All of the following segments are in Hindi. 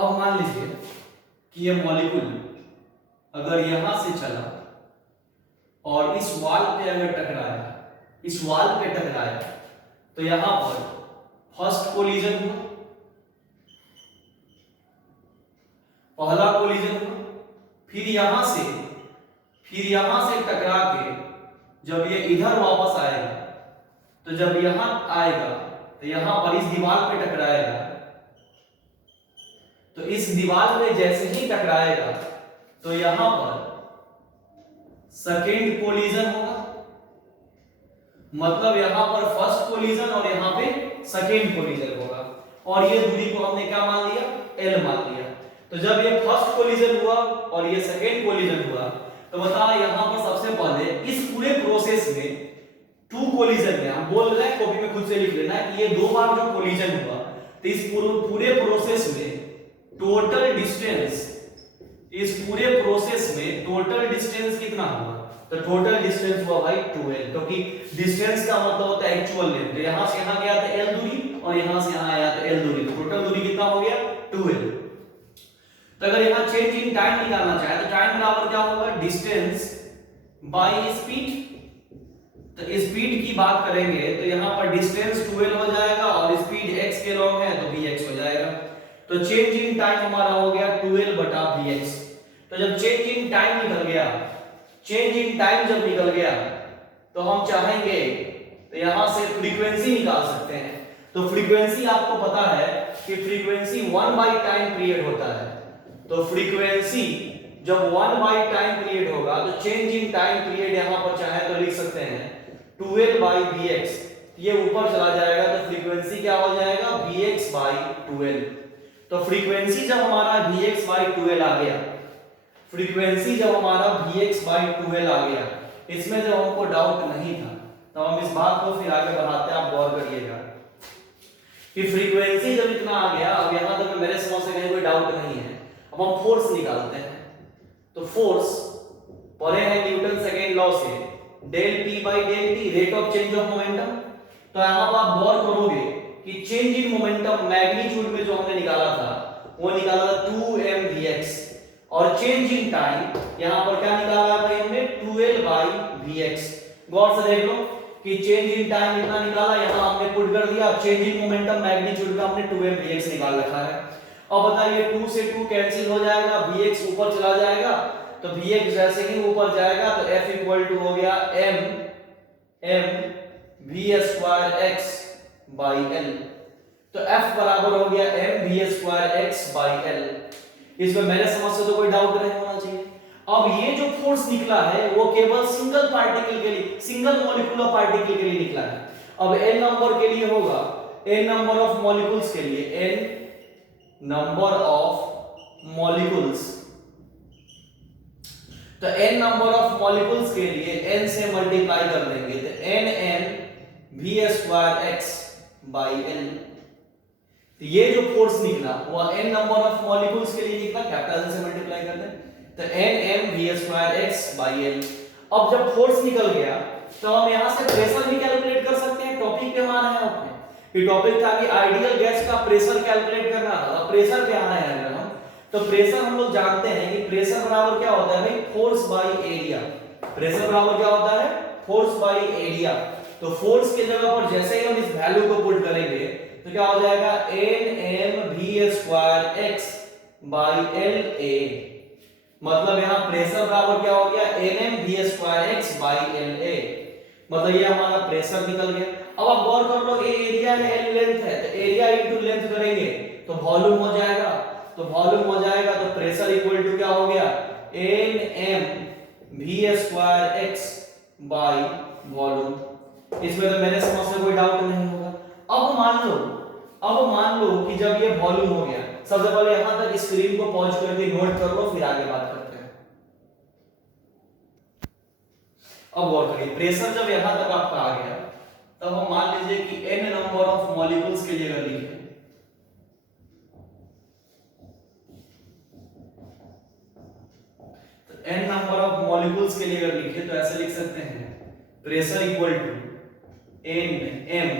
अब मान लीजिए कि ये मॉलिक्यूल अगर यहां से चला और इस वाल पे अगर टकराया, इस वाल पे टकराया, तो यहां पर फर्स्ट कोलिजन हुआ, पहला कोलिजन हुआ, फिर यहां से टकरा के जब ये इधर वापस आएगा, तो जब यहां आएगा तो यहां पर इस दीवार पे टकराएगा, तो इस दीवार पे जैसे ही टकराएगा तो यहां पर सेकेंड कोलिजन होगा, मतलब यहां पर फर्स्ट कोलिजन और यहां पे सेकेंड कोलिजन होगा, और ये दूरी को हमने क्या मान लिया, L मान लिया। तो जब ये फर्स्ट कोलिजन हुआ और ये सेकेंड कोलिजन हुआ, तो बता यहां पर सबसे पहले इस पूरे प्रोसेस में टू कोलिजन में हम बोल रहे हैं, कॉपी में खुद से लिख लेना है कि ये दो बार जो कोलिजन हुआ, तो इस पूरे प्रोसेस में टोटल डिस्टेंस, इस पूरे प्रोसेस में टोटल डिस्टेंस कितना हुआ, तो टोटल डिस्टेंस हुआ भाई 2L, क्योंकि डिस्टेंस का मतलब होता है एक्चुअल लेंथ। तो यहां से यहां गया था L दूरी और यहां से यहां आया था L दूरी, तो टोटल दूरी कितना हो गया 2L। तो अगर यहां चेंज इन टाइम निकालना चाहे तो टाइम बराबर क्या होगा, डिस्टेंस बाय स्पीड। तो स्पीड की बात करेंगे तो यहां पर डिस्टेंस 2L हो जाएगा और स्पीड x के लॉन्ग है तो vx हो जाएगा। तो चेंज इन टाइम हमारा हो गया 2L बटा vx। तो जब चेंज इन टाइम निकल गया, चेंज इन टाइम जब निकल गया तो हम चाहेंगे तो यहां से फ्रीक्वेंसी निकाल सकते हैं। तो फ्रीक्वेंसी आपको पता है कि फ्रीक्वेंसी 1 बाय टाइम पीरियड होता है। तो फ्रीक्वेंसी जब 1 बाय टाइम पीरियड होगा तो चेंज इन टाइम पीरियड यहां पर चाहे तो लिख सकते हैं 2L बाय vx। ये ऊपर चला जाएगा तो फ्रीक्वेंसी क्या हो जाएगा, vx बाय 2L। तो फ्रीक्वेंसी जब हमारा vx बाय 2L आ गया, फ्रीक्वेंसी जब हमारा vx बाय 2L आ गया, इसमें जब हमको डाउट नहीं था, तो हम इस बात को फिर आगे बढ़ाते हैं, आप गौर करिएगा कि फ्रीक्वेंसी जब इतना आ गया, अब यहां तक मेरे समझ से कहीं कोई डाउट नहीं है। अब हम फोर्स निकालते हैं। तो फोर्स पढ़े हैं न्यूटन सेकेंड लॉ से, del p by del t, rate of change of momentum. तो यहां पर आप गौर करोगे कि चेंज इन मोमेंटम मैग्नीट्यूड में जो हमने निकाला था वो निकाला 2mvx, और चेंज इन टाइम यहां पर क्या निकाला था हमने 2L बाय vx। गौर से देख लो कि चेंज इन टाइम इतना निकाला, यहां हमने पुट कर दिया, चेंज इन मोमेंटम मैग्नीट्यूड का हमने 2mvx निकाल रखा है। अब बताइए 2 से 2 कैंसिल हो जाएगा, vx ऊपर चला जाएगा, तो vx जैसे ही ऊपर जाएगा तो F इक्वल टू हो गया m v square x by l। तो F बराबर हो गया m v square x by l। इसमें मेरे समझ से तो कोई डाउट नहीं होना चाहिए। अब ये जो फोर्स निकला है वो केवल सिंगल पार्टिकल के लिए, सिंगल मॉलिक्यूलर पार्टिकल के लिए निकला है। अब n नंबर के लिए होगा, n नंबर ऑफ मॉलिक्यूल्स के लिए, n नंबर ऑफ मॉलिक्यूल्स, तो n नंबर ऑफ मॉलिक्यूल्स के लिए n से मल्टीप्लाई कर देंगे तो n v square x by l। तो ये जो फोर्स निकला वो n नंबर ऑफ मॉलिक्यूल्स के लिए निकला, कैपिटल से मल्टीप्लाई कर दें तो n v square x by l। अब जब फोर्स निकल गया तो हम यहां से प्रेशर भी कैलकुलेट कर सकते हैं। टॉपिक पे आना है अपने, ये टॉपिक था कि आइडियल गैस का प्रेशर कैलकुलेट करना था, तो प्रेशर पे आना है अगर हम, तो प्रेशर हम लोग जानते हैं कि प्रेशर बराबर क्या होता है भाई, फोर्स बाय एरिया। प्रेशर बराबर क्या होता है, फोर्स बाय एरिया। तो फोर्स के जगह पर जैसे ही हम इस वैल्यू को पुट करेंगे तो क्या हो जाएगा, n v square x by l a। मतलब यहां प्रेशर बराबर क्या हो गया, n v square x by l a। मतलब ये हमारा प्रेशर निकल गया। अब आप गौर कर लो, a एरिया है, l लेंथ है, तो एरिया इनटू लेंथ करेंगे तो वॉल्यूम हो जाएगा। तो वॉल्यूम हो जाएगा तो प्रेशर इक्वल टू क्या हो गया, n v square x by volume. इसमें तो मेरे समझ से कोई डाउट नहीं होगा। अब मान लो कि जब ये वॉल्यूम हो गया, सबसे पहले यहां तक स्क्रीन को पॉज करके नोट कर लो, फिर आगे बात करते हैं। अब गौर करिए, प्रेशर जब यहां तक आपका आ गया तब हम मान लीजिए कि n नंबर ऑफ मॉलिक्यूल्स के लिए अगर लिखें तो n नंबर ऑफ मॉलिक्यूल्स के लिए अगर लिखे तो ऐसे लिख सकते हैं, pressure equal to n m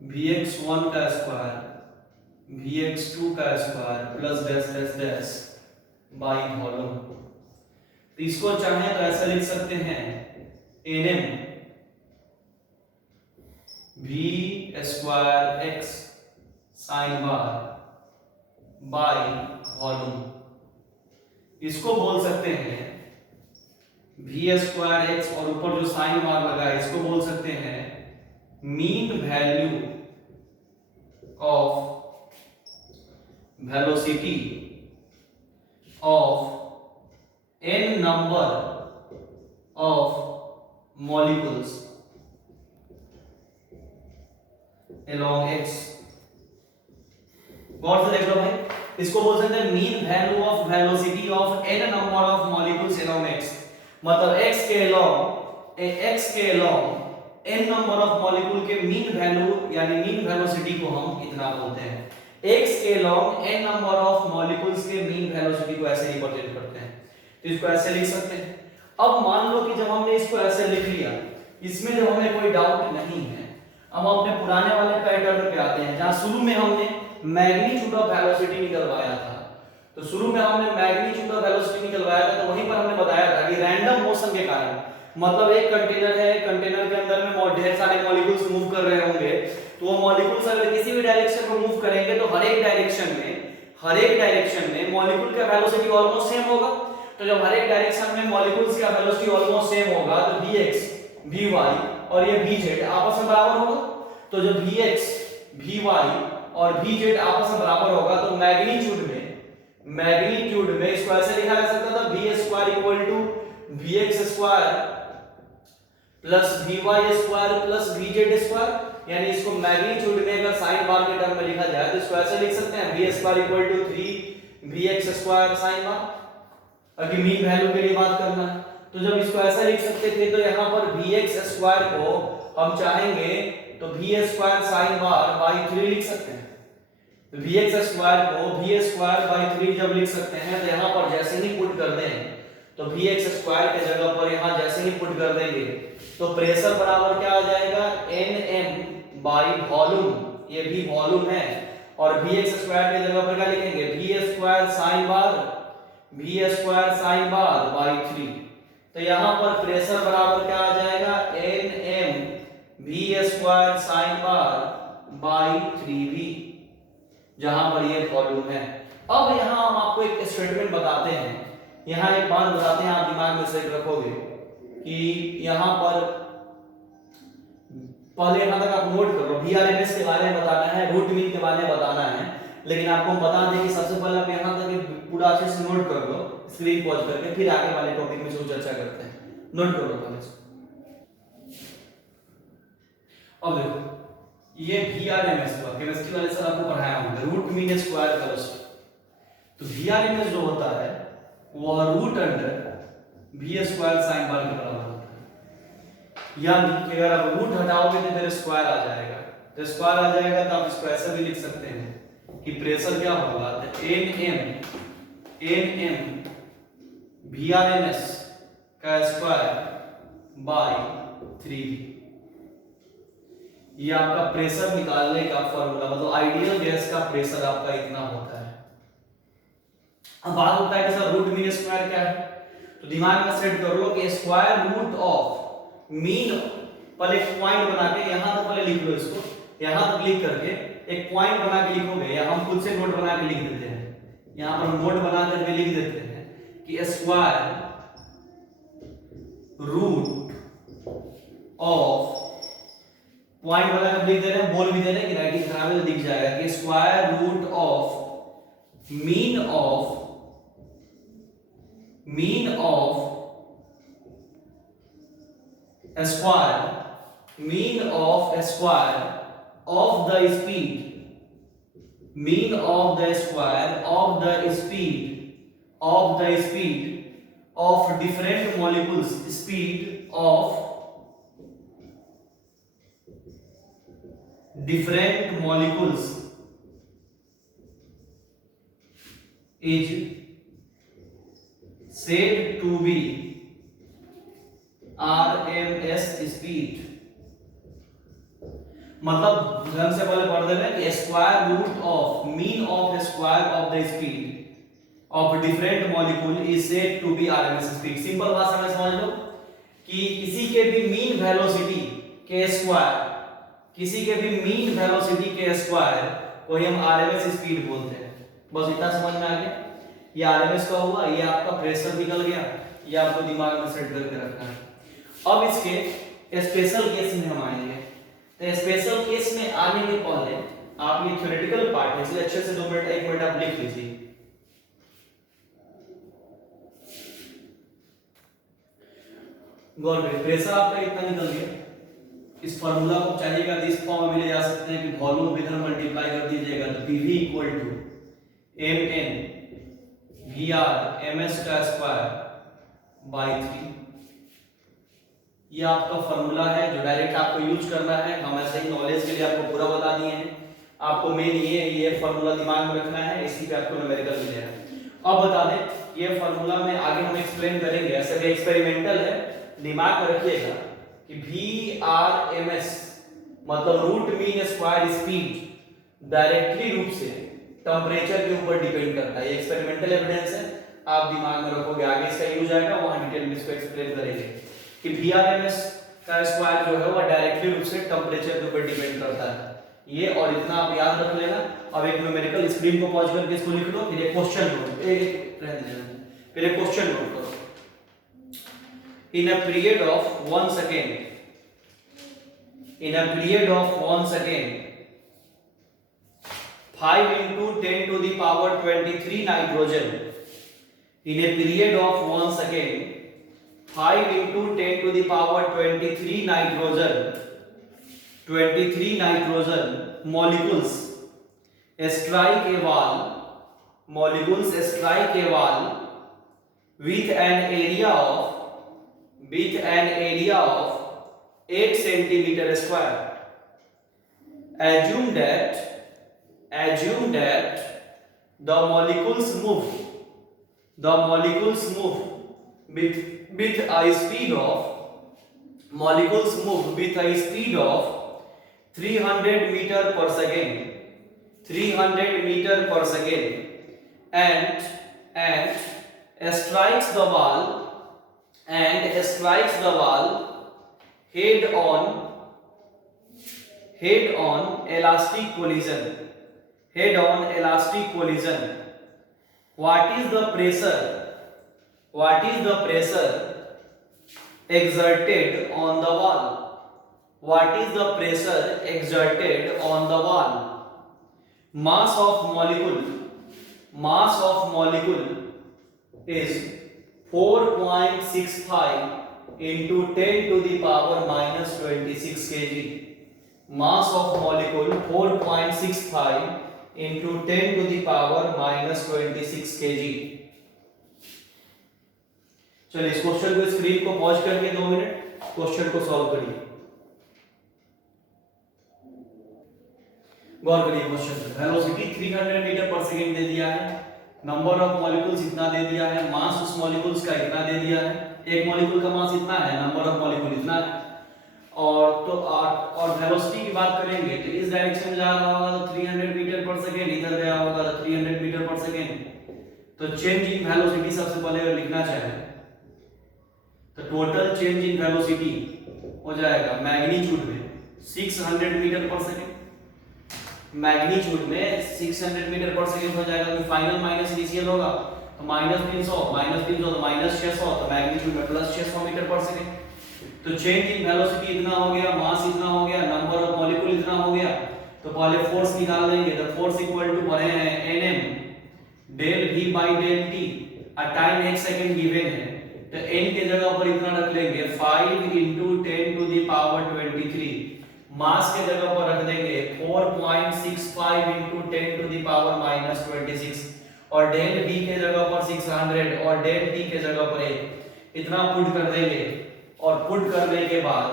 vx1 का स्क्वायर स्क्वायर Vx2 का square plus dash dash dash by volume. तो इसको चाहे तो ऐसा लिख सकते हैं nm v square x sine bar by volume. इसको बोल सकते हैं v स्क्वायर x और ऊपर जो साइन बार लगा है इसको बोल सकते हैं mean value of velocity of n number of molecules along x। गौर से देख लो भाई, इसको बोल सकते हैं mean value of velocity of n number of molecules along x। मतलब x के along n number of molecule के मीन वैल्यू यानी मीन वेलोसिटी को हम इतना बोलते हैं। x के along n number of molecules के मीन वेलोसिटी को ऐसे रिप्रेजेंट करते हैं। तो इसको ऐसे लिख सकते हैं। अब मान लो कि जब हमने इसको ऐसे लिख लिया, इसमें जब हमें कोई डाउट नहीं है, अब हम अपने पुराने वाले पैटर्न पे आते हैं जहां शुरू में हमने मैग्नीट्यूड ऑफ वेलोसिटी निकलवाया था। तो शुरू में हमने मैग्नीट्यूड ऑफ वेलोसिटी निकलवाया था, तो वहीं पर हमने बताया था कि रैंडम मोशन के कारण, मतलब एक कंटेनर है, कंटेनर के अंदर में ढेर सारे मॉलिक्यूल्स मूव कर रहे होंगे, तो वो मॉलिक्यूल्स अगर किसी भी डायरेक्शन में मूव करेंगे तो हर एक डायरेक्शन में मॉलिक्यूल का वेलोसिटी ऑलमोस्ट सेम होगा। तो जब हर एक डायरेक्शन में मॉलिक्यूल्स का वेलोसिटी ऑलमोस्ट सेम होगा तो vx vy और ये vz आपस में बराबर होगा। तो जब vx vy और vz आपस में बराबर होगा तो मैग्नीट्यूड में इसको ऐसे लिखा जा सकता था v square equal to vx square plus vy square plus vz square. यानी इसको मैग्नीट्यूड में अगर साइन बार के टर्म में लिखा जाए तो इसको ऐसे लिख सकते हैं v square equal to 3 vx square sign bar. अगर मीन वैल्यू के लिए बात करना है तो जब इसको ऐसा लिख सकते थे, तो यहाँ पर vx स्क्वायर को हम चाहेंगे तो v square sign bar by 3 लिख सकते हैं। तो vx स्क्वायर को v स्क्वायर बाई 3 जब लिख सकते हैं तो यहाँ पर जैसे ही पुट कर दें तो vx स्क्वायर के जगह पर यहाँ जैसे ही पुट कर देंगे तो प्रेशर बराबर क्या आ जाएगा nm बाई वॉल्यूम, ये भी वॉल्यूम है, और vx स्क्वायर के जगह पर क्या लिखेंगे v square sign bar by 3। तो यहाँ पर प्रेशर बराबर क्या आ जाएगा nm v square sign bar by 3v, जहां पर ये वॉल्यूम है। अब यहाँ हम आपको एक स्टेटमेंट बताते हैं, यहाँ एक बात बताते हैं, आप दिमाग में सेट रखोगे कि यहाँ पर पहले यहाँ तक आप नोट करो, VRMS के बारे में बताना है, रूट मीन के बारे में बताना है, लेकिन आपको बता दें कि सबसे पहले आप यहाँ तक पूरा अच्छे से नोट कर लो, स्क्रीन पॉज करके, फिर आगे वाले टॉपिक में चर्चा करते हैं। नोट करो पहले। अब देखो ये VRMS हुआ, केमिस्ट्री वाले सर आपको पढ़ाया होगा, रूट मीन स्क्वायर वेलोसिटी। तो VRMS जो होता है वो root under v square sign bar के बराबर होता है। यानी कि अगर आप रूट हटाओगे तो इधर स्क्वायर आ जाएगा, तो स्क्वायर आ जाएगा तो आप इसको ऐसे भी लिख सकते हैं कि प्रेशर क्या होगा, तो nm VRMS का स्क्वायर बाय 3v। ये आपका प्रेशर निकालने का फॉर्मूला, मतलब आइडियल गैस का प्रेशर आपका इतना होता है। अब बात होता है कि सर रूट मीन स्क्वायर क्या है, तो दिमाग में सेट कर लो कि स्क्वायर रूट ऑफ मीन, पहले एक पॉइंट बना के यहां तक पहले लिख लो, इसको यहां तक लिख करके एक पॉइंट बना के लिखोगे, या हम खुद से नोट बना के लिख देते हैं, यहां पर नोट बना करके लिख देते हैं कि स्क्वायर रूट ऑफ, पॉइंट बना कर लिख दे रहे हैं, बोल भी दे रहे हैं कि राइटिंग खराब है तो दिख जाएगा कि square root of mean of square of the speed, mean of the square of the speed of different molecules, speed of different molecules is said to be RMS speed। मतलब ध्यान से पहले पढ़ देना कि square root of mean of square of the speed of different molecule is said to be RMS speed. Simple भाषा में समझ लो कि किसी के भी मीन वेलोसिटी के स्क्वायर, किसी के भी मीन वेलोसिटी के स्क्वायर को हम आरएमएस स्पीड बोलते हैं। बस इतना समझ में आ गया। ये आरएमएस का हुआ, ये आपका प्रेशर निकल गया, ये आपको दिमाग में सेट करके रखना है। अब इसके स्पेशल केस में हम आएंगे। तो स्पेशल केस में आने के पहले आप ये थ्योरेटिकल पार्ट है, इसलिए अच्छे से 2 मिनट 1 मिनट आप लिख लीजिए। गौर करिए, प्रेशर आपका इतना निकल गया। इस फार्मूला को चाहिएगा तो इस फॉर्म में ले जा सकते हैं कि वॉल्यूम इधर मल्टीप्लाई कर दीजिएगा तो PV equal to mn Vr ms का स्क्वायर बाई 3। ये आपका फार्मूला है जो डायरेक्ट आपको यूज करना है। हम ऐसे ही नॉलेज के लिए आपको पूरा बता दिए हैं। आपको मेन ये फार्मूला दिमाग में रखना है, इसी पे आपको न्यूमेरिकल मिलेगा। अब बता दें ये फार्मूला में आगे हम एक्सप्लेन करेंगे, ऐसे भी एक्सपेरिमेंटल है, दिमाग में रखिएगा कि Vrms मतलब root mean square speed directly रूप से टेंपरेचर के ऊपर डिपेंड करता है। ये एक्सपेरिमेंटल एविडेंस है, आप दिमाग में रखोगे, आगे इसका यूज आएगा, वहां डिटेल में इसको एक्सप्लेन करेंगे कि Vrms का स्क्वायर जो है वो डायरेक्टली रूप से टेंपरेचर के ऊपर डिपेंड करता है। ये और इतना आप याद रख लेना। अब एक न्यूमेरिकल स्क्रीन को पॉज करके इसको लिख लो, फिर एक क्वेश्चन नोट फिर एक क्वेश्चन नोट करो। In a period of 1 second, in a period of 1 second, 5 into 10 to the power 23 nitrogen. In a period of 1 second, 5 into 10 to the power 23 nitrogen molecules strike a wall. Molecules strike a wall with an area of 8 centimeter square. Assume that the molecules move with a speed of 300 meter per second, and strikes the wall head on elastic collision. What is the pressure exerted on the wall? What is the pressure exerted on the wall? Mass of molecule is 4.65 into 10 to the power minus 26 kg. Mass of molecule 4.65 into 10 to the power minus 26 kg. चलिए इस क्वेश्चन को स्क्रीन को पॉज करके 2 मिनट क्वेश्चन को सॉल्व करिए। गौर करिए क्वेश्चन पे। वेलोसिटी 300 मीटर पर सेकंड दे दिया है, नंबर ऑफ मॉलिक्यूल्स इतना दे दिया है, मास उस मॉलिक्यूल्स का इतना दे दिया है, एक मॉलिक्यूल का मास इतना है, नंबर ऑफ मॉलिक्यूल इतना है, और वेलोसिटी की बात करेंगे तो इस डायरेक्शन में जा रहा होगा तो 300 मीटर पर सेकंड, इधर गया होगा तो 300 मीटर पर सेकंड। तो चेंज इन वेलोसिटी सबसे पहले अगर लिखना चाहे तो टोटल चेंज इन वेलोसिटी हो जाएगा मैग्नीट्यूड में 600 मीटर पर सेकंड, मैग्नीट्यूड में 600 मीटर पर सेकंड हो जाएगा, तो फाइनल माइनस इनिशियल होगा तो -300 तो -600, तो मैग्नीट्यूड में +600 मीटर पर सेकंड। तो चेंज इन वेलोसिटी इतना हो गया, मास इतना हो गया, नंबर ऑफ मॉलिक्यूल इतना हो गया, तो पहले फोर्स निकाल लेंगे। तो फोर्स इक्वल टू पढ़े हैं nm del v by del t, और टाइम 1 सेकंड गिवन है तो n के जगह पर इतना रख लेंगे 5 into 10 to the power 23, मास के जगह पर रख देंगे 4.65 into 10 to the power minus 26, और डेल v के जगह पर 600 और डेल t के जगह पर 1, इतना पुट कर देंगे। और पुट करने के बाद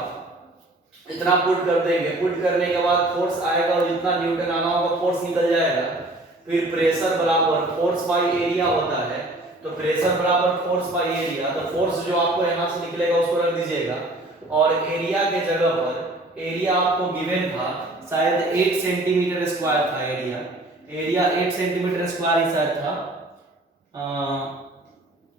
इतना पुट कर देंगे, पुट करने के बाद फोर्स आएगा और जितना न्यूटन आना होगा फोर्स निकल जाएगा। फिर प्रेशर बराबर फोर्स बाय एरिया होता है, तो प्रेशर बराबर फोर्स बाय एरिया, तो फोर्स जो आपको यहां से निकलेगा उसको रख दीजिएगा और एरिया के जगह पर एरिया आपको गिवन था शायद 8 सेंटीमीटर स्क्वायर था एरिया 8 सेंटीमीटर स्क्वायर ही शायद था।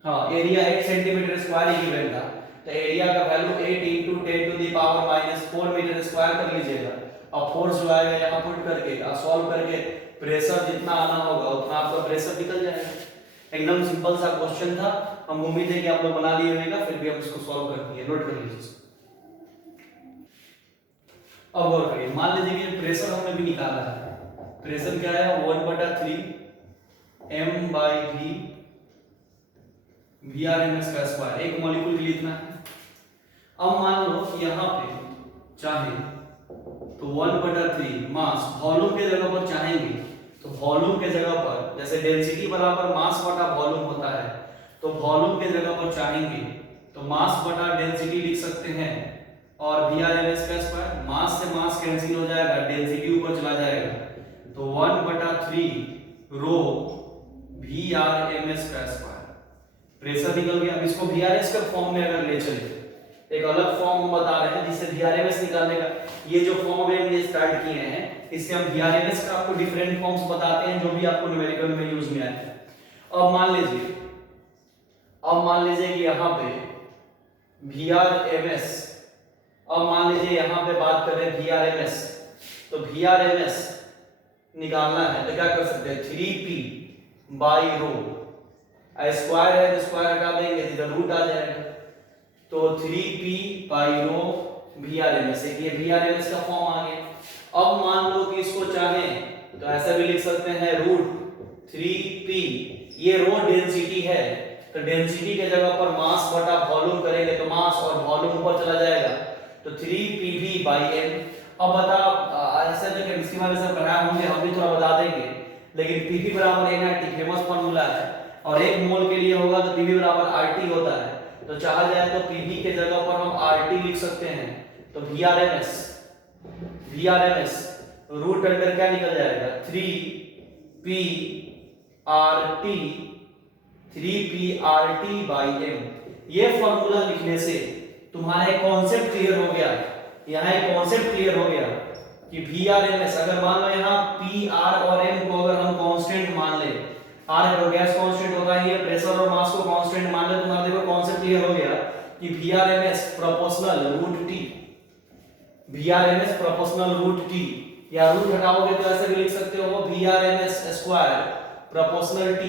हाँ एरिया 8 सेंटीमीटर स्क्वायर ही गिवन था। तो एरिया का वैल्यू 8 × 10⁻⁻4 मीटर स्क्वायर कर लीजिएगा और फोर्स जो आएगा यहाँ पुट करके सॉल्व करके प्रेशर जितना आना होगा उतना आपका प्रेशर निकल जाएगा। एकदम सिंपल सा क्वेश्चन था। हम उम्मीद है कि आप लोग बना लिए होंगे, फिर भी हम इसको सॉल्व कर दिए। नोट कर लीजिए। अब गौर करिए, मान लीजिए कि प्रेशर हमने भी निकाला है। प्रेशर क्या है 1/3 m/v Vrms का स्क्वायर, एक मॉलिक्यूल के लिए इतना है। अब मान लो कि यहाँ पे चाहे तो 1/3 मास वॉल्यूम के जगह पर चाहेंगे तो वॉल्यूम के जगह पर जैसे डेंसिटी बराबर मास बटा वॉल्यूम होता है, तो वॉल्यूम के जगह पर चाहेंगे तो मास बटा डेंसिटी लिख सकते हैं और Vrms का स्क्वायर, मास से मास कैंसिल हो जाएगा, डेंसिटी ऊपर चला जाएगा तो 1/3 रो Vrms का स्क्वायर। प्रेशर निकल गया। अब इसको Vrms के फॉर्म में अगर ले चले, एक अलग फॉर्म हम बता रहे हैं जिससे Vrms निकालने का, ये जो फॉर्म हमने स्टार्ट किए हैं इससे हम Vrms का आपको डिफरेंट फॉर्म्स बताते हैं जो भी आपको न्यूमेरिकल में यूज में आए। अब मान लीजिए कि यहाँ पे Vrms, अब मान लीजिए यहाँ पे बात करें Vrms, तो Vrms निकालना है तो क्या कर सकते हैं 3p/रो, स्क्वायर है तो स्क्वायर हटा देंगे तो रूट आ जाएगा, तो 3p/रो Vrms, ये Vrms का फॉर्म आ गया। अब मान लो कि इसको चाहें तो ऐसा भी लिख सकते हैं √3p, ये रो डेंसिटी है तो डेंसिटी के जगह पर मास बटा वॉल्यूम करेंगे तो मास और वॉल्यूम ऊपर चला जाएगा तो 3pv/m। अब बता ऐसा जो केमिस्ट्री वाले सब बनाए होंगे हम भी थोड़ा बता देंगे, लेकिन pv बराबर nRT फेमस फार्मूला है और एक मोल के लिए होगा तो pv बराबर RT होता है, तो चाहा जाए तो pv के जगह पर हम RT लिख सकते हैं तो Vrms रूट अंडर क्या निकल जाएगा 3pRT/m। ये फॉर्मूला लिखने से तुम्हारा एक कॉन्सेप्ट क्लियर हो गया, यहाँ एक कॉन्सेप्ट क्लियर हो गया कि Vrms, अगर मान लो यहाँ P, R और M को अगर हम कांस्टेंट मान ले, R गैस कांस्टेंट होता है, ये प्रेशर और मास को कांस्टेंट मान ले, तुम्हारा देखो कॉन्सेप्ट क्लियर हो गया कि Vrms proportional √T, Vrms proportional √T, या रूट हटाओगे तो ऐसे भी लिख सकते हो Vrms स्क्वायर प्रोपोर्शनल T।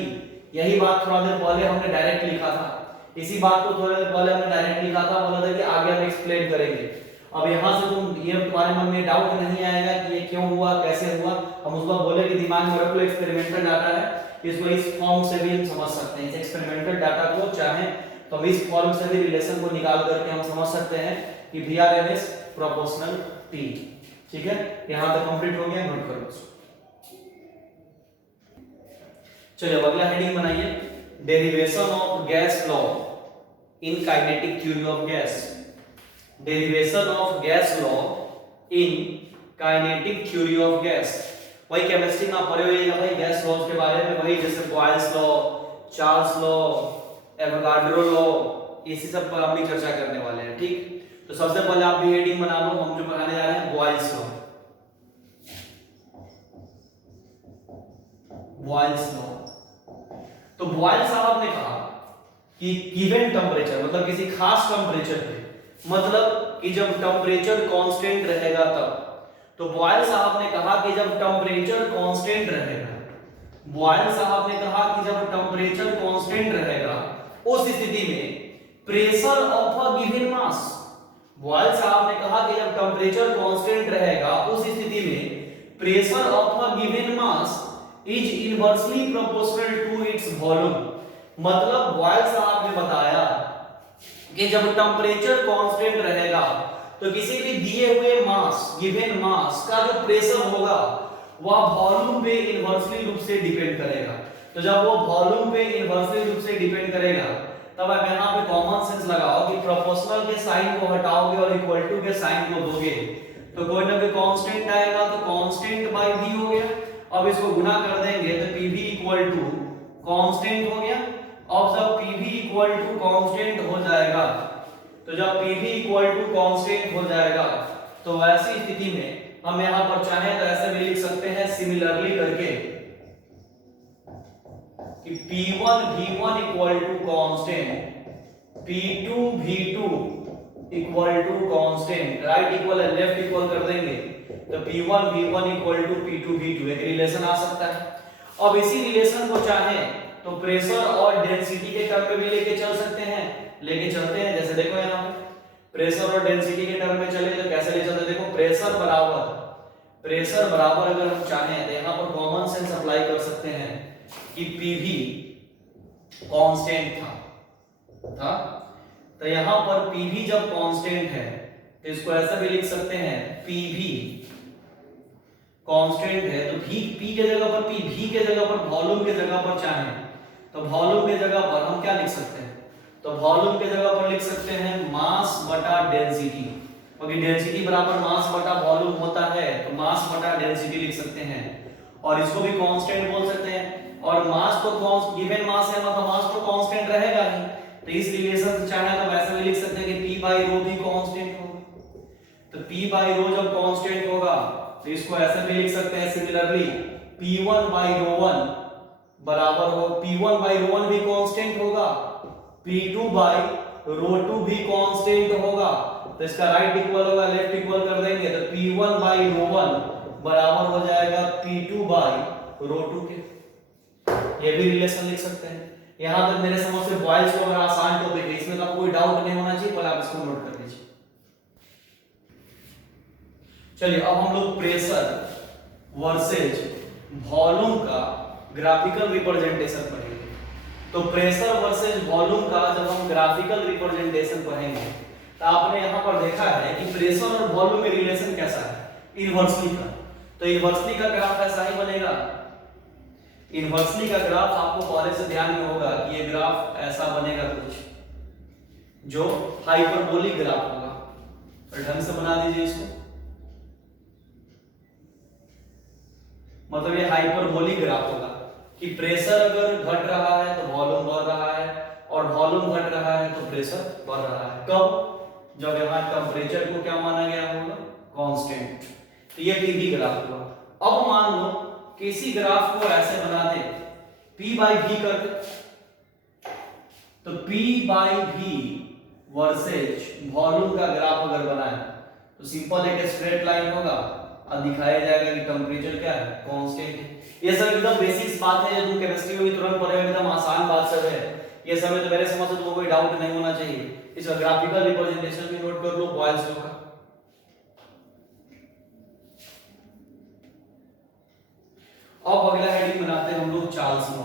यही बात थोड़ा देर पहले हमने डायरेक्ट लिखा था, इसी बात को थोड़ा देर पहले हमने डायरेक्ट लिखा था, बोला था कि आगे हम एक्सप्लेन करेंगे। अब यहाँ से ये तुम्हारे मन में डाउट नहीं आएगा कि ये क्यों हुआ कैसे हुआ, हम उसको बोले कि दिमाग में रख लो एक्सपेरिमेंटल डाटा है, इसको इस फॉर्म से भी हम समझ सकते हैं। इस एक्सपेरिमेंटल डाटा को चाहे तो हम इस फॉर्म से भी रिलेशन को निकाल करके हम समझ सकते हैं कि Vrms प्रोपोर्शनल T। ठीक है, यहाँ तक कंप्लीट हो गया, नोट करो। चलिए अब अगला हेडिंग बनाइए, derivation of gas law in kinetic theory of gas. Derivation of gas law in kinetic theory of gas. वही केमिस्ट्री में आप पढ़े होइएगा भाई गैस लॉज के बारे में, वही जैसे Boyle's law, Charles law, Avogadro law, इसी सब पर हम भी चर्चा करने वाले हैं। ठीक, तो सबसे पहले आप भी हेडिंग बना लो, हम जो बनाने जा रहे हैं बॉयल्स लॉ। बॉयल्स लॉ, तो बॉयल साहब ने कहा कि गिवन टेम्परेचर, मतलब किसी खास टेम्परेचर पे, मतलब कि जब टेम्परेचर कांस्टेंट रहेगा तब, तो बॉयल साहब ने कहा कि जब टेम्परेचर कांस्टेंट रहेगा, बॉयल साहब ने कहा कि जब टेम्परेचर कांस्टेंट रहेगा उस स्थिति में pressure of a given mass, Boyle साहब ने कहा कि जब टेम्परेचर कांस्टेंट रहेगा उस स्थिति में pressure of a given mass is inversely proportional to its volume. मतलब बॉयल साहब ने बताया कि जब टेम्परेचर कांस्टेंट रहेगा तो किसी भी दिए हुए मास, गिवन मास का जो प्रेशर होगा वह वॉल्यूम पे इनवर्सली रूप से डिपेंड करेगा। तो जब वो वॉल्यूम पे इनवर्सली रूप से डिपेंड करेगा तब आप यहाँ पे कॉमन सेंस लगाओ कि प्रोपोर्शनल के साइन को हटाओगे और इक्वल टू के साइन को दोगे तो कोई ना कोई कांस्टेंट आएगा, तो कांस्टेंट बाय v हो गया। अब इसको गुना कर देंगे तो pv इक्वल टू कांस्टेंट हो गया। अब जब pv इक्वल टू कांस्टेंट हो जाएगा, तो जब pv इक्वल टू कांस्टेंट हो जाएगा तो तो वैसी स्थिति में हम यहां पर चाहें तो ऐसे भी लिख सकते हैं सिमिलरली करके कि P1 V1 equal to constant, P2 V2 equal to constant, right equal है लेफ्ट इक्वल कर देंगे तो P1 V1 equal to P2 V2 एक रिलेशन आ सकता है। अब इसी रिलेशन को चाहे तो प्रेशर और डेंसिटी के टर्म में भी लेके चल सकते हैं, लेके चलते हैं। जैसे देखो यहाँ पे प्रेशर और डेंसिटी के टर्म में चले तो कैसे ले चलते हैं, देखो प्रेशर बराबर अगर हम चाहें तो यहाँ पर कॉमन सेंस अप्लाई कर सकते हैं कि PV कांस्टेंट था तो यहाँ पर PV जब कांस्टेंट है तो इसको ऐसा भी लिख सकते हैं PV कांस्टेंट है तो P के जगह पर V के जगह पर वॉल्यूम के जगह पर चाहें तो वॉल्यूम के जगह पर हम क्या लिख सकते हैं, तो वॉल्यूम के जगह पर लिख सकते हैं मास बटा डेंसिटी, क्योंकि डेंसिटी बराबर मास बटा वॉल्यूम होता है तो मास बटा डेंसिटी लिख सकते हैं। और इसको भी कांस्टेंट बोल सकते हैं और मास तो गिवन मास है मतलब मास तो कांस्टेंट रहेगा ही, तो इस रिलेशन से चाहे तो वैसे भी लिख सकते हैं कि P बाई रो भी कांस्टेंट होगा। तो P बाई रो जब कांस्टेंट होगा तो इसको ऐसे भी लिख सकते हैं सिमिलरली P1 बाई रो 1 बराबर हो, P1 बाई रो 1 भी कांस्टेंट होगा, P2 बाई रो 2 भी कांस्टेंट होगा, तो इसका राइट इक्वल होगा लेफ्ट इक्वल कर देंगे तो P1 बाई रो 1 बराबर हो जाएगा P2 बाई रो 2 के। ये भी रिलेशन लिख सकते हैं। यहां तक मेरे समझ से बॉयल्स को अगर आसान टॉपिक है, इसमें तो आपको कोई डाउट नहीं होना चाहिए, पहले आप इसको नोट कर लीजिए। चलिए अब हम लोग प्रेशर वर्सेज वॉल्यूम का ग्राफिकल रिप्रेजेंटेशन पढ़ेंगे। तो प्रेशर वर्सेज वॉल्यूम का जब हम ग्राफिकल रिप्रेजेंटेशन पढ़ेंगे तो आपने यहां पर देखा है कि प्रेशर और वॉल्यूम में रिलेशन कैसा है, इन्वर्सली का। तो इन्वर्सली का ग्राफ ऐसा ही बनेगा। इन्वर्सली का ग्राफ आपको पहले से ध्यान में होगा कि ये ग्राफ ऐसा बनेगा कुछ, जो हाइपरबोलिक ग्राफ होगा। और ढंग से बना दीजिए इसको, मतलब ये हाइपरबोलिक ग्राफ होगा कि प्रेशर अगर घट रहा है तो वॉल्यूम बढ़ रहा है और वॉल्यूम घट रहा है तो प्रेशर बढ़ रहा है। कब? जब यहाँ टेंपरेचर को क्या माना गया होगा, कांस्टेंट। तो ये पीवी ग्राफ हुआ। अब मान लो कि इसी ग्राफ को ऐसे बना दे P बाई V कर दे, तो P by V versus volume का ग्राफ अगर बनाए तो सिंपल एक स्ट्रेट लाइन होगा और दिखाया जाएगा कि टेंपरेचर क्या है, कांस्टेंट है। ये सब एकदम बेसिक्स बात है, जो केमिस्ट्री में भी तुरंत पढ़ेगा, एकदम आसान बात सब है। ये सब में तो मेरे समझ से तुमको कोई डाउट नहीं होना चाहिए। इसका ग्राफिकल रिप्रेजेंटेशन भी नोट कर लो बॉयल्स लॉ का। अब अगला हेडिंग बनाते हैं हम लोग चार्ल्स लॉ।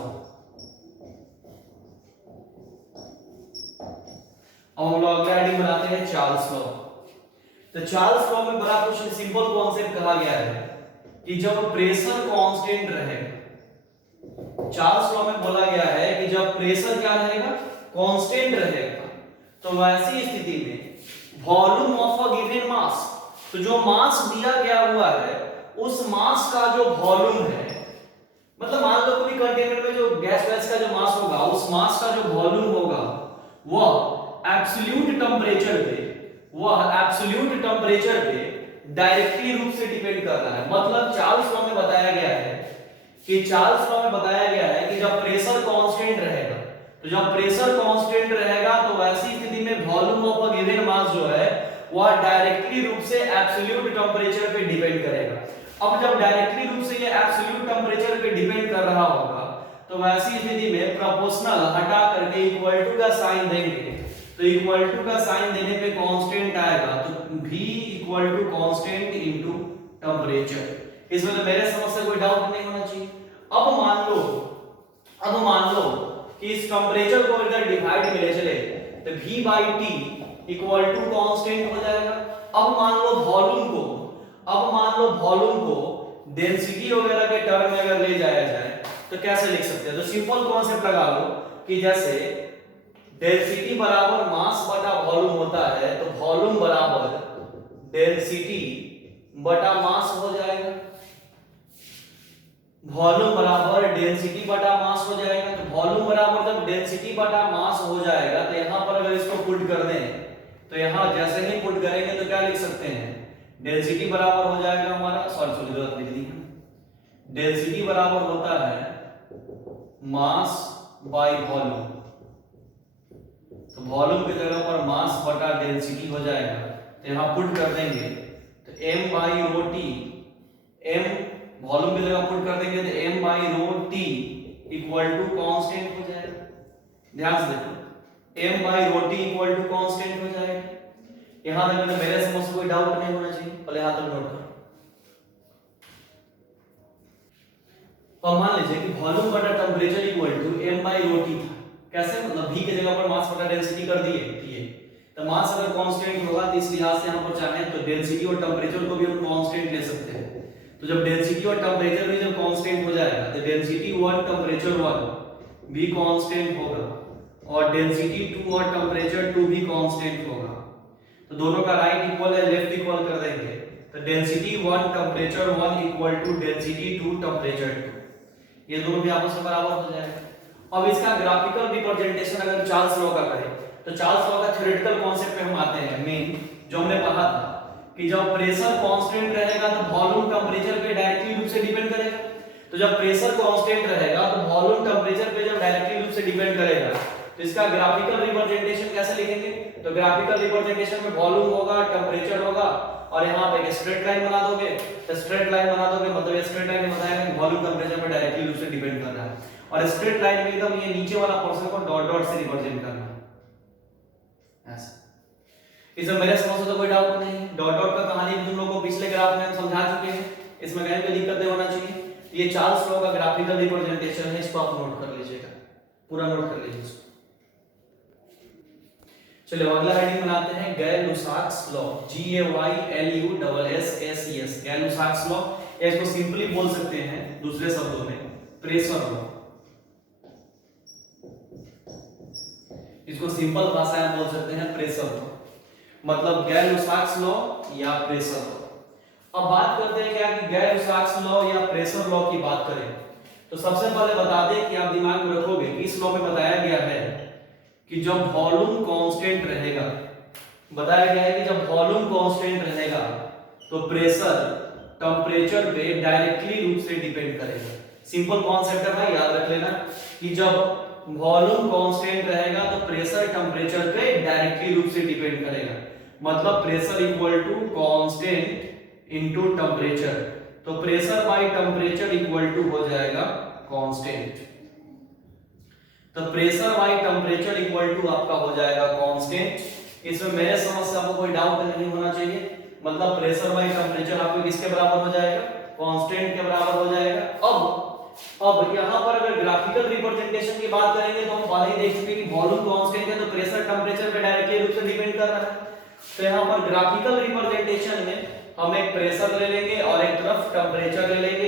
अब हम लोग अगला हेडिंग बनाते हैं चार्ल्स लॉ। तो चार्ल्स लॉ में बड़ा कुछ सिंपल कॉन्सेप्ट कहा गया है कि जब प्रेशर कांस्टेंट रहेगा, चार्ल्स लॉ में बोला गया है कि जब प्रेशर क्या रहेगा, कांस्टेंट रहेगा, तो वैसी स्थिति में वॉल्यूम ऑफ अ गिवन मास, तो जो मास दिया गया हुआ है उस मास का जो वॉल्यूम है, मतलब मान लो कोई कंटेनर में जो गैस का जो मास होगा, उस मास का जो वॉल्यूम होगा वह एब्सोल्यूट टेंपरेचर पे डायरेक्टली रूप से डिपेंड कर रहा है। मतलब चार्ल्स लॉ में बताया गया है कि जब प्रेशर कांस्टेंट रहेगा, तो जब प्रेशर कांस्टेंट रहेगा तो वैसी स्थिति में वॉल्यूम ऑफ अ गिवन मास जो है वह डायरेक्टली रूप से एब्सोल्यूट टेंपरेचर पे डिपेंड करेगा। अब जब डायरेक्टली रूप से ये एब्सोल्यूट टेंपरेचर पे डिपेंड कर रहा होगा तो वैसी स्थिति में प्रोपोर्शनल हटा करके इक्वल टू का साइन देंगे, तो इक्वल टू का साइन देने पे कांस्टेंट आएगा, तो V equal to constant into temperature. इसमें तो मेरे समझ से कोई डाउट नहीं होना चाहिए। अब मान लो कि इस टेंपरेचर को इधर डिवाइड में ले चले तो V by T equal to constant हो जाएगा। अब मान लो वॉल्यूम को डेंसिटी वगैरह के टर्म में अगर ले जाया जाए तो कैसे लिख सकते हैं, तो सिंपल कॉन्सेप्ट लगा लो कि जैसे डेंसिटी बराबर मास बटा वॉल्यूम होता है, तो वॉल्यूम बराबर डेंसिटी बटा मास हो जाएगा। वॉल्यूम बराबर डेंसिटी बटा मास हो जाएगा। तो वॉल्यूम बराबर जब डेंसिटी बटा मास हो जाएगा तो यहां पर अगर इसको पुट कर दें तो यहां जैसे ही पुट करेंगे तो क्या लिख सकते हैं, डेंसिटी बराबर हो जाएगा हमारा, सॉरी गलत लिख दी, डेंसिटी बराबर होता है मास बाय वॉल्यूम। तो वॉल्यूम की जगह पर मास बटा डेंसिटी हो जाएगा, तो यहां पुट कर देंगे तो m by rho T, m volume की जगह पुट कर देंगे तो m by rho T equal to constant हो जाएगा। ध्यान से देखो m by rho T equal to constant हो जाएगा। यहां तक मेरे समझ कोई डाउट नहीं होना चाहिए, पहले हाथ तक नोट करो। और मान लीजिए कि वॉल्यूम बटा temperature equal to m by rho T था। कैसे, मतलब v की जगह पर मास बटा डेंसिटी कर दिए, ठीक है। तो मास अगर कांस्टेंट होगा तो इस लिहाज से यहां पर चाहे तो डेंसिटी और टेंपरेचर को भी हम कांस्टेंट ले सकते हैं। तो जब डेंसिटी और टेंपरेचर भी जब कांस्टेंट हो जाएगा तो डेंसिटी 1 टेंपरेचर 1 भी कांस्टेंट होगा और डेंसिटी 2 और टेंपरेचर 2 भी कांस्टेंट होगा। तो दोनों का राइट इक्वल है, लेफ्ट इक्वल कर देंगे तो density 1 temperature 1 equal to density 2 temperature 2, ये दोनों भी आपस में बराबर हो जाएगा। अब इसका ग्राफिकल रिप्रेजेंटेशन अगर चार्ल्स लॉ का करें तो चार्ल्स लॉ का थ्योरेटिकल कॉन्सेप्ट पे हम आते हैं मेन, जो हमने पढ़ा था कि जब प्रेशर कांस्टेंट रहेगा तो वॉल्यूम टेंपरेचर पे डायरेक्टली रूप से डिपेंड करेगा। तो जब प्रेशर कांस्टेंट रहेगा तो वॉल्यूम टेंपरेचर पे जब डायरेक्टली रूप से डिपेंड करेगा तो इसका ग्राफिकल रिप्रेजेंटेशन कैसे लिखेंगे, तो ग्राफिकल रिप्रेजेंटेशन में वॉल्यूम होगा, टेंपरेचर होगा और यहाँ पे एक स्ट्रेट लाइन बना दोगे। तो स्ट्रेट लाइन बना दोगे मतलब स्ट्रेट लाइन में बताएगा कि वॉल्यूम टेंपरेचर पे डायरेक्टली रूप से डिपेंड कर रहा है और स्ट्रेट लाइन में एकदम ये नीचे वाला पोर्शन को डॉट डॉट से रिप्रेजेंट करना है ऐसा। इसमें मेरे समझ से तो कोई डाउट नहीं है। डॉट डॉट का कहानी भी तुम लोगों को पिछले ग्राफ में हम समझा चुके हैं, इसमें कहीं कोई दिक्कत नहीं होना चाहिए। ये चार्ल्स लॉ का ग्राफिकल रिप्रेजेंटेशन है, इसको आप नोट कर लीजिएगा, पूरा नोट कर लीजिए इसको। चलिए अगला हेडिंग बनाते हैं गैय-लुसाक्स लॉ, GAYLUSSACS, गैय-लुसाक्स लॉ, या इसको सिंपली बोल सकते हैं दूसरे शब्दों में प्रेशर लॉ। इसको सिंपल भाषा में बोल सकते हैं प्रेशर लॉ, मतलब गैय-लुसाक्स लॉ या प्रेशर लॉ। अब बात करते हैं क्या कि गैय-लुसाक्स लॉ या प्रेशर लॉ की बात करें तो सबसे पहले बता दें कि आप दिमाग में रखोगे कि इस लॉ में बताया गया है कि जब वॉल्यूम कांस्टेंट रहेगा, बताया गया है कि जब वॉल्यूम कांस्टेंट रहेगा तो प्रेशर टेंपरेचर पे डायरेक्टली रूप से डिपेंड करेगा। सिंपल कॉन्सेप्ट है भाई, याद रख लेना कि जब वॉल्यूम कांस्टेंट रहेगा तो प्रेशर टेंपरेचर पे डायरेक्टली रूप से डिपेंड करेगा, मतलब pressure equal to constant into temperature. तो pressure by temperature equal to हो जाएगा कांस्टेंट। तो pressure by temperature equal to आपका हो जाएगा कांस्टेंट। इसमें मेरे समझ से आपको कोई डाउट नहीं होना चाहिए, मतलब प्रेशर बाय टेंपरेचर आपको किसके बराबर हो जाएगा, कांस्टेंट के बराबर हो जाएगा। अब यहां पर अगर ग्राफिकल रिप्रेजेंटेशन की बात करेंगे तो हम पहले ही देख चुके कि वॉल्यूम कांस्टेंट है तो प्रेशर टेंपरेचर पे डायरेक्टली रूप से डिपेंड कर रहा है। तो यहां पर ग्राफिकल रिप्रेजेंटेशन में हम एक प्रेशर ले लेंगे और एक तरफ टेंपरेचर ले लेंगे।